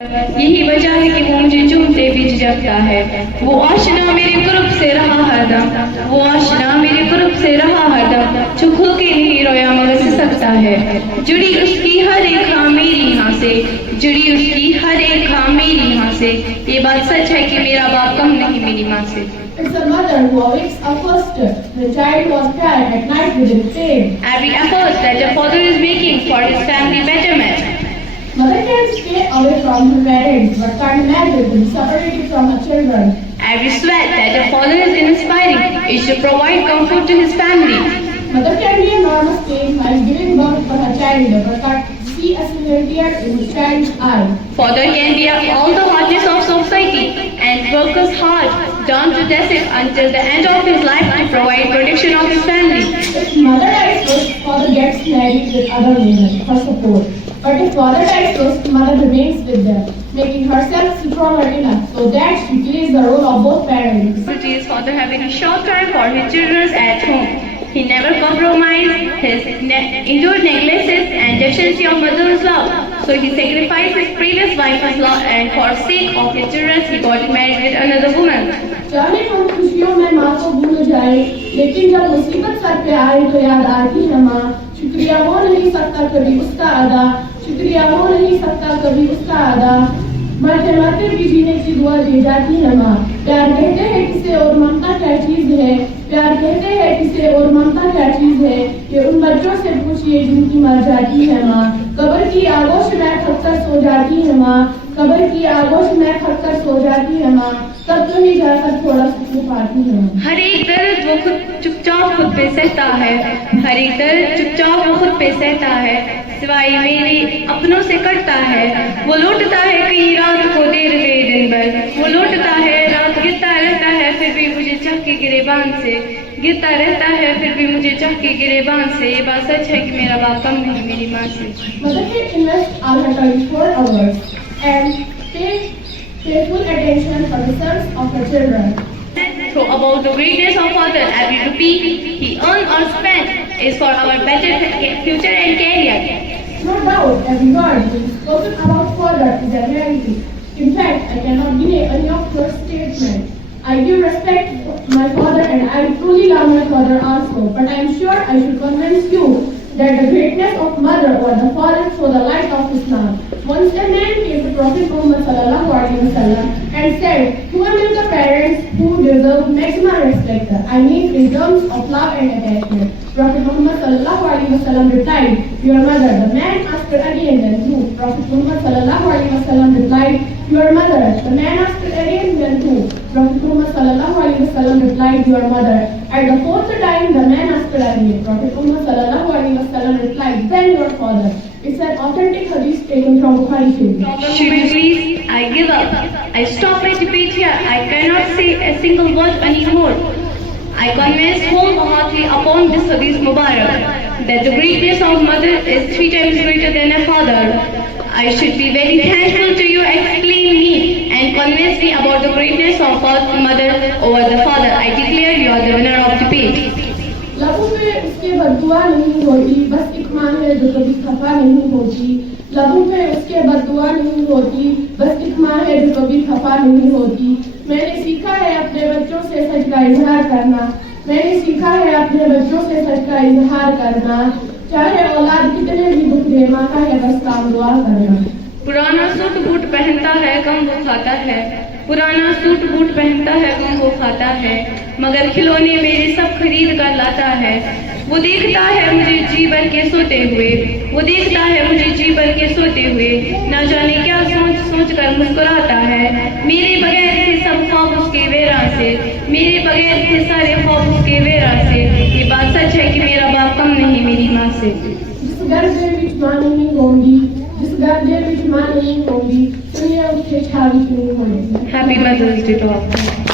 यही वजह है कि वो मुझे चूमते भी झिझकता है। वो आशना मेरे कुर्ब से रहा हरदम, वो आशना मेरे कुर्ब से रहा हरदम, जो खुल के नहीं रोया मगर सिसकता है। जुड़ी उसकी हर एक हाँ मेरी यहाँ से, जुड़ी उसकी हर एक हाँ मेरी यहाँ से। ये बात सच है कि मेरा बाप कम नहीं मेरी माँ से। It's a mother who awakes up first. The child was tired at night with its pain. Every effort that a father is making for his family betterment. Mother can stay away from her parents, but can't imagine being separated from her children. Every sweat that a father is inspiring is to provide comfort to his family. Mother can be enormous pain while giving birth for her child, but can't see a single tear in his child's eye. Father can be all the hardness of society and work us hard down to death until the end of his life to provide protection of his family. If mother dies first, father gets married with other women for support. But if father dies first, mother remains with them, making herself stronger enough so that she plays the role of both parents. His father having a short time for his children at home. He never compromised his endured neglects and deficiency of mother's love. So he sacrificed his previous wife's love and for sake of his children he got married with another woman. चाहे हम खुशियों में माँ को भूल जाए, लेकिन जब मुसीबत सर पे आए तो याद आती है माँ। शुक्रिया हो नहीं सकता कभी उसका अदा, शुक्रिया हो नहीं सकता कभी उसका अदा। मरते मरते भी जीने की दुआ दी जाती है माँ। प्यार कहते हैं किसे और ममता क्या चीज है, प्यार कहते हैं किसे और ममता क्या चीज है। ये उन बच्चों से पूछिए जिनकी मर जाती है माँ। कब्र की आगोश में थककर सो जाती है माँ, कब्र की आगोश में थककर सो जाती है माँ। तब तो ही जाकर थोड़ा सुकून पाती है। हर एक दर्द वो खुद चुपचाप खुद पे सहता है, हर एक दर्द चुपचाप वो खुद पे सहता है, सिवाय मेरे अपनों से कटता है। वो लौटता है कहीं रात को देर गए दिन भर, वो लौटता है रात गिरता रहता है फिर भी मुझे चाह के गिरेबान से, गिरता रहता है फिर भी मुझे चाह के गिरेबान से। ये बात सच है कि मेरा बाप कम नहीं मेरी माँ से। Mother can invest all her 24 hours and pay full attention for the sons of her children. So about the greatness of father, every rupee he earned or spent is for our better future and career. No doubt, every word being spoken about father is a reality. In fact, I cannot deny any of your statements. I give respect to my father and I truly love my father also. But I am sure I should convince you that the greatness of mother or the father through the light of Islam. Once a man came to Prophet Muhammad sallallahu alaihi wasallam and said, "Who are the parents who deserve maximum respect? I mean in terms of love and attachment." Prophet Muhammad sallallahu alaihi wasallam replied, "Your mother." The man asked her again, "Then who?" Prophet Muhammad sallallahu alaihi wasallam replied, "Your mother." The man asked her again, "Then who?" Prophet Muhammad sallallahu alaihi wasallam replied, "Your mother." At the fourth time, the man asked her again. Prophet Muhammad sallallahu alaihi wasallam replied, "Then your father." It's an authentic hadith taken from Bukhari Sharif. Should we please? I give up. I stop my debate here. I cannot say a single word anymore. I convince wholeheartedly upon this hadith Mubarak that the greatness of mother is 3 times greater than a father. I should be very thankful to you explain me and convince me about the greatness of mother over the father. I declare you are the winner of debate. लबों पे उसके बद्दुआ नहीं होती, बस एक माँ है जो कभी खफा नहीं होती। लबों पे उसके बद्दुआ नहीं होती, बस एक माँ है जो कभी खफा नहीं होती। मैंने सीखा है अपने बच्चों से सच का इजहार करना, मैंने सीखा है अपने बच्चों से सच का इजहार करना। चाहे औलाद कितने भी दुख दे, माँ का है बस काम दुआ करना। पुराना सूट बूट पहनता है गम वो खाता है, पुराना सूट बूट पहनता है गम वो खाता है, मगर खिलौने मेरे सब खरीद कर लाता है। वो देखता है मुझे जीवन के सोते हुए, वो देखता है मुझे जीवन के सोते हुए, ना जाने क्या सोच सोच कर मुस्कुराता है। मेरे बगैर थे सब ख्वाब उसके वेरा से, मेरे बगैर थे सारे ख्वाब उसके वेरा से। ये बात सच है कि मेरा बाप कम नहीं मेरी माँ से। जिस घर ਦੇ ਵਿੱਚ ਮਾਂ ਨਹੀਂ ਹੋਊਗੀ, जिस घर ਦੇ ਵਿੱਚ ਮਾਂ नहीं होगी, दुनिया उसके छावी नहीं होगी। Happy Mother's Day to all.